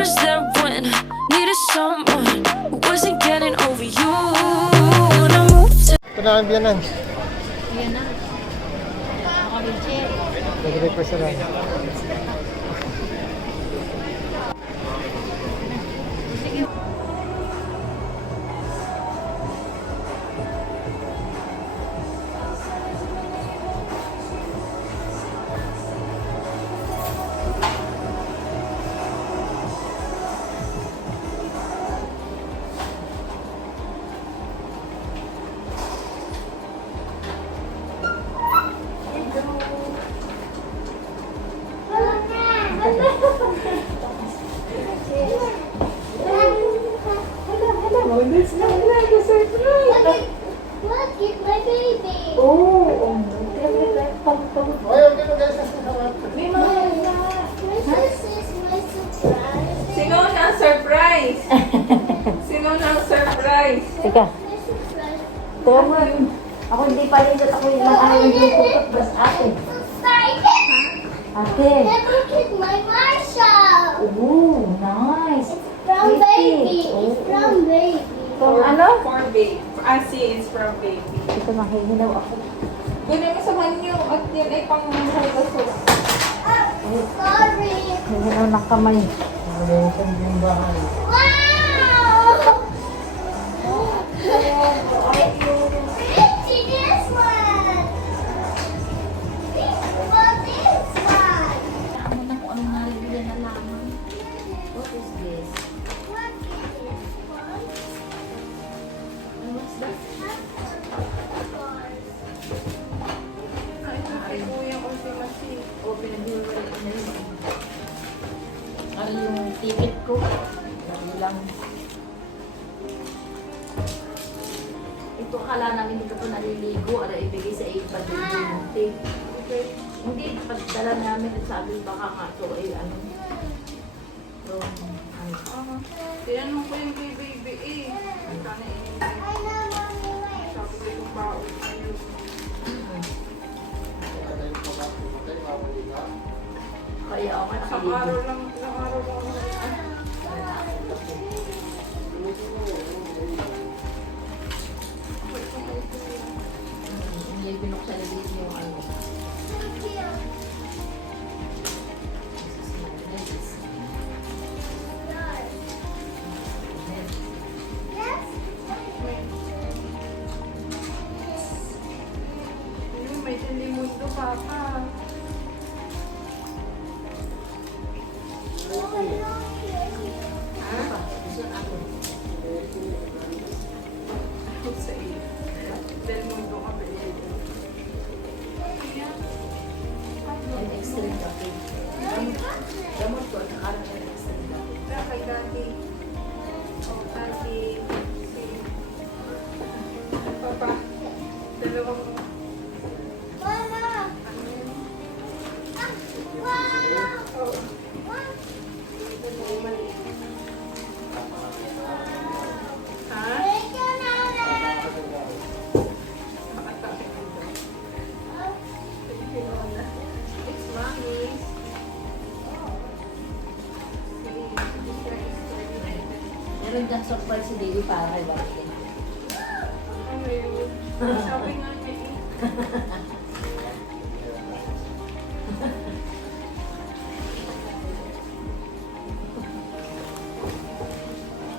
was there when I needed someone who wasn't getting over you. When I moved to Ito na ang biyanan. Yan na. Naka-wheelchair. Nag-request na lang. Look, it's my baby. This is my surprise. Sino na surprise? Sino na surprise? Teka, My surprise. ito mo. Ako hindi pa rin ako yung ayaw yung putot. Bas ate. So excited. Ate. And look at my Marshall. Ooh, nice. From baby. Oh. It's from baby. From ano? For babe. Asi is from baby. Ito mahihinaw ako. Kunin mo sa banyo at yan ay pang hugaso. Sorry. Mahihinaw ng kamay. Ano yung sanding bahay? Wow. Richie, this one. Think about this one. Ano na kung anong nalibigyan na lamang. What is this? What is this one? What's that? Ay, kuya ko si Masi. O, pinag-iwalay na yun. Ano yung ticket ko? Ano lang. Ito akala namin hindi ka pa naliligo. Ano ibigay sa 8 pa din. Hindi, pagdala namin at sabi baka nga ito ay ano. So, ano. Tinanong ko yung kay baby eh. Sana I know, Mommy, wait. sabi ko yung baon sa'yo. Kaya ako Isang nakaligo. araw lang ako Hindi binuksan na din yung ano. Yes? Yung may tilimundo, papa. Ano pa? Gusto ako. Sa iyo. Tilimundo ka ba eh? Yung extreme kape. Gamot ko, nakakarap ng extreme kape. Kay Daddy. Oh, Daddy. Papa. Dalawang Mama. ano yun? Wow. Oh, Wow. maliit. Ha? Thank you, Nana. Makatapit dito. Thank you, Lola. It's mommy's. Meron dyan surprise si Baby para kay Barbie. Ano yun? Sabi nga niya eh.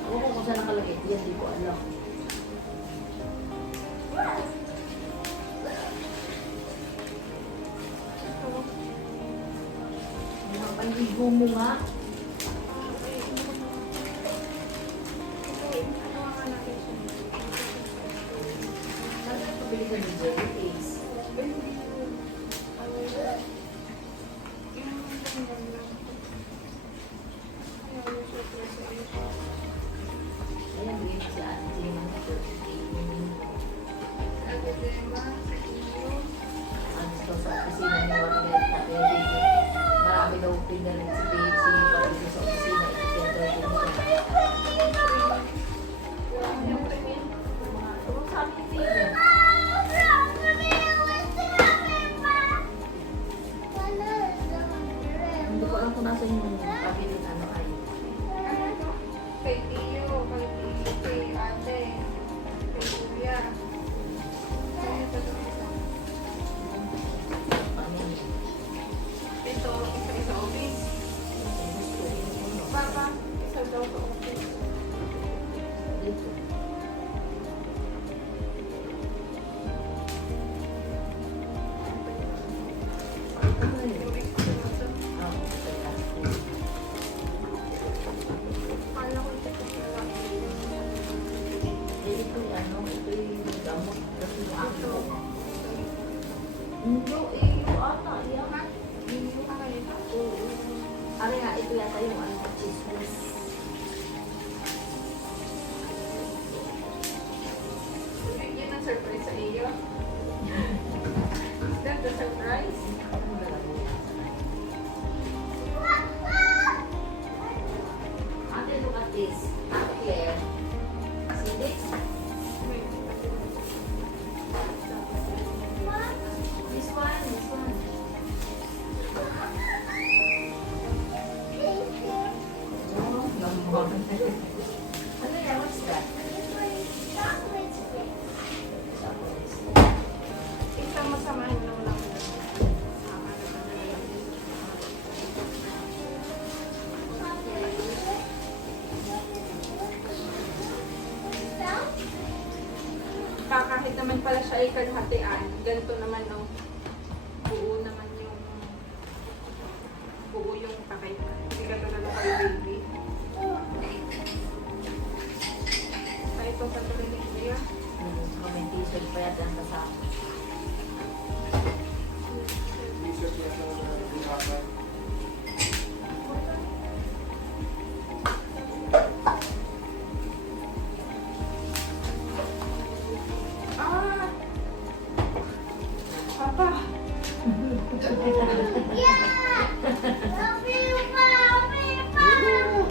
Ewan ko kung saan nakalagay. Yan, di ko alam. Mga panligo mo nga. Saan ka pabili ka ng jelly cakes? Ayan, bigyan ko si Ate Jane ng birthday cake. Ano daw sa opisina ni Warnet na baby. Marami daw pinalit si Babe, si Barbie sa opisina. Ikikita daw din niya. Ano sabi ni Babe? Hindi ko alam kung nasa yung pabilin ano ay. Jesus. Bigyan ng surprise sa iyo. Is that the surprise? Ate, look at this. Ate Claire. See this? This one, this one. Oh, lamang. Ano yan? What's that? Chocolate stick. Isang masamahin lang lang. Kahit naman pala siya ay kalahatian, ganito naman no. Buo naman yung buo yung takay. Hindi ka talaga kay baby. Sa ito sa tuloy niya. May t-shirt pa yata ang kasama. Ah! Papa!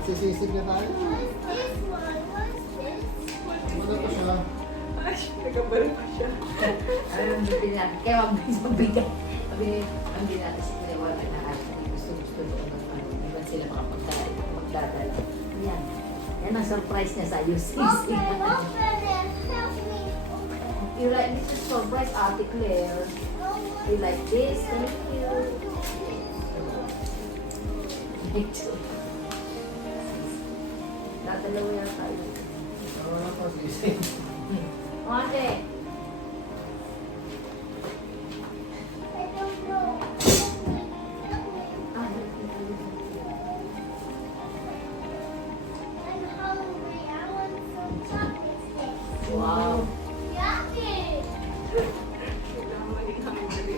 Sisisig na tayo. Ano to siya? Ay, nagkabalo pa siya. Ano ang bibili natin? Kaya magbigay. Sabi, ang bibili natin si Claire, wala na kahit hindi gusto doon ng ano. Di ba sila magdadala? Yan. Yan ang surprise niya sa iyo, Sisi. You like this is surprise, Ate Claire. You like this? Thank you. Me too. Dadalawa yan tayo. Wala pa sisig. O, ate. Wow. Kailangan mali kami mali.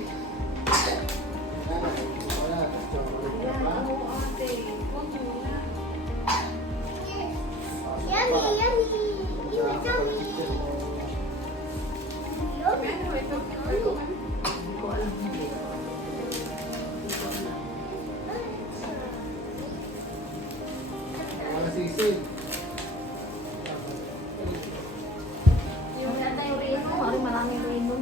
Wala. Chocolate Ayan, pa. oo ate. Huwag muna. Ano, ito. Hindi ko alam hindi. Hindi ko alam. Wala sisig. Yung ata yung rino, maraming rino.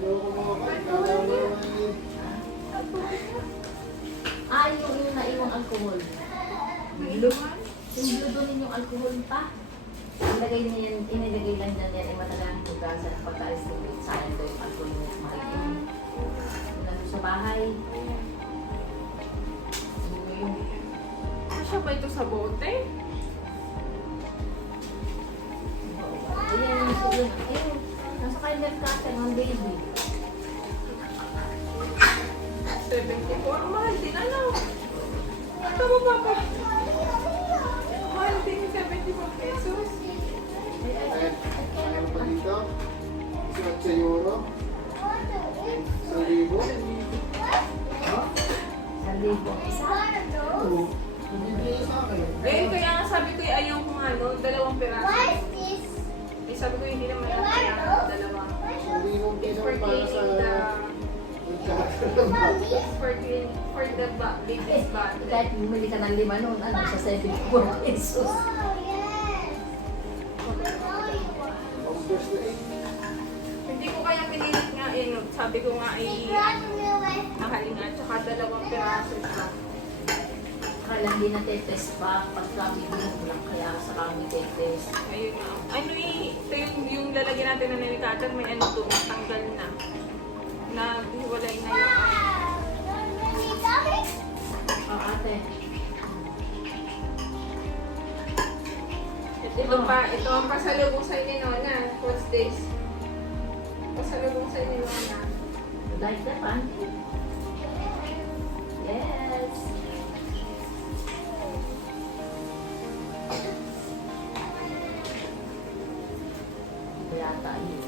Ayoko mga kailangan mo Ah, yung naiwang alcohol. Blue. Yung blue doon yung alcohol pa. Inilagay lang dyan yan ay matalang pagkasa ng pagka-estimate. Sayang daw yung alcohol niya. Makikinig. Yung nandun sa bahay. Yung Siya ba ito sa bote? Ayan, ayun. Nasa kanya cutter ng baby. 74. Mahal din, ano? Ito mo, Papa. Mahal din 74 pesos. Ano pa dito? Isa sa euro? Sa libo? Sa libo. Isa. Oo. Hindi sa akin. Eh, kaya nga sabi ko, ayaw ko nga, no? 2 piraso. Eh, sabi ko, hindi naman ako kaya dalawa. Sa libong It's piso for para cleaning sa... for the baby's bottle. Kahit bumili ka ng 5 noon, ano, sa 74 pesos. August na eh. Hindi ko kaya pinilit nga, eh, no? Sabi ko nga, mahal nga, tsaka 2 piraso siya. Kaya hindi na tetest pa. Pagka bibili mo lang, kaya sa kami tetest. Ayun nga. Ano ito yung lalagyan natin na nilikater, may ano to, tanggal na. Naghiwalay na yung Oh, ate. ito ang pasalubong sa inyo, Nona. First days. Pasalubong sa inyo, Nona. You like that, auntie? Yes. Yata yun.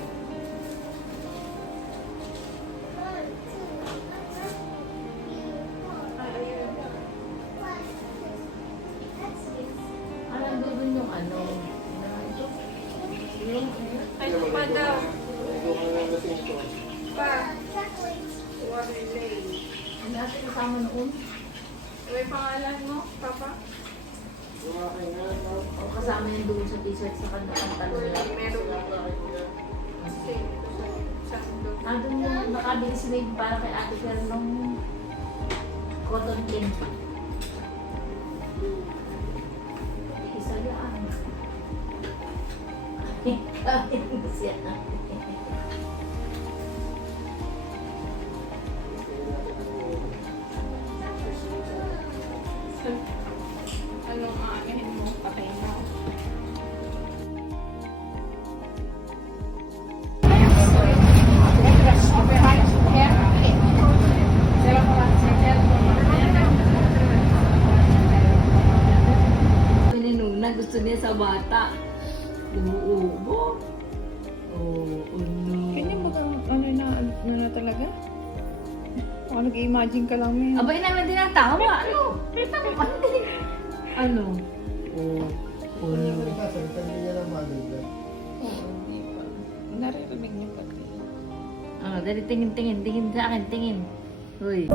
natin kasama noon. May pangalan mo, Papa? Yung aking nga, no? O kasama yan doon sa t-shirt sa kanta pantalon. Meron. Kaya, Kasi ito sa sandok. Nandun yung nakabili si Maeve para kay Ate Claire nung cotton candy. Isa yan. Kain mo siya. Anong aanahin mo? Patay na. Pininuna, gusto niya sa bata. Umuubo. Oh, no. Kanya ba kang ano na talaga? O nag-imagine ka lang mo Abay naman din ang tawa. Ano? Ano? Oh, kung yung nagsasalita, hindi niya lang maganda. Oo, hindi pa. Naririnig niyo pati. dali tingin sa akin, tingin. Hoy.